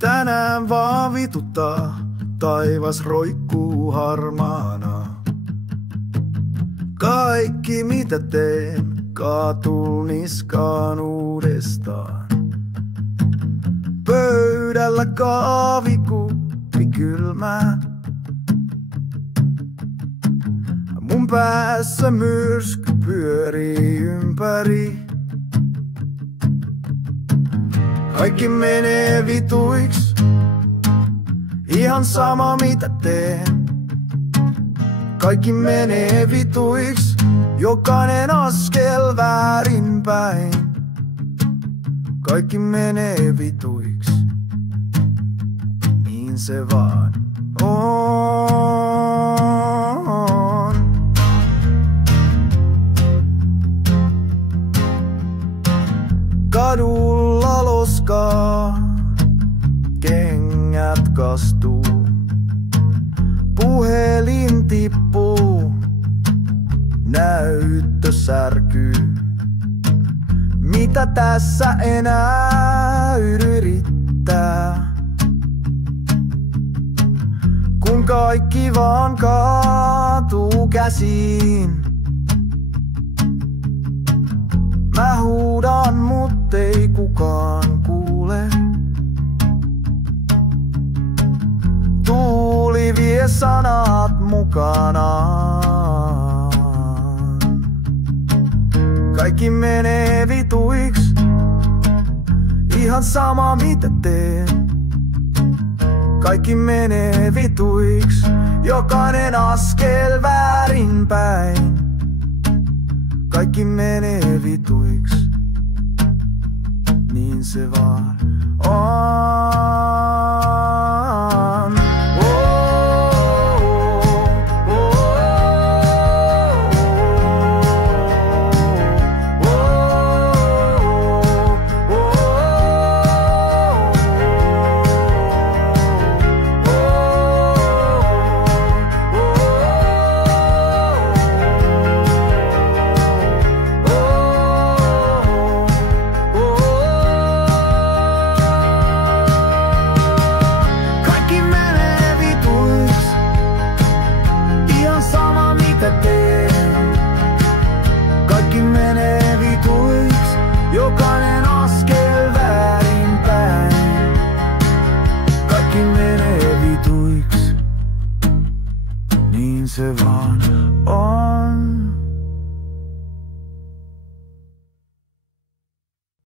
Tänään vaan vituttaa, taivas roikkuu harmaana. Kaikki mitä teen, kaatuu niskaan uudestaan. Pöydällä kahvikuppi kylmää. Mun päässä myrsky pyörii ympäri. Kaikki menee vituiks, ihan sama mitä teen. Kaikki menee vituiks, jokainen askel väärinpäin. Kaikki menee vituiks, niin se vaan on. Kadulla loskaa, kengät kastuu. Puhelin tippuu, näyttö särkyy. Mitä tässä enää yrittää? Kun kaikki vaan kaatuu käsiin. Mä huudan, mut ei kukaan kuule. Tuuli vie sanat mukanaan. Kaikki menee vituiks, ihan sama mitä teen. Kaikki menee vituiks, jokainen askel väärinpäin. Kaikki menee vituiks, niin se vaan on.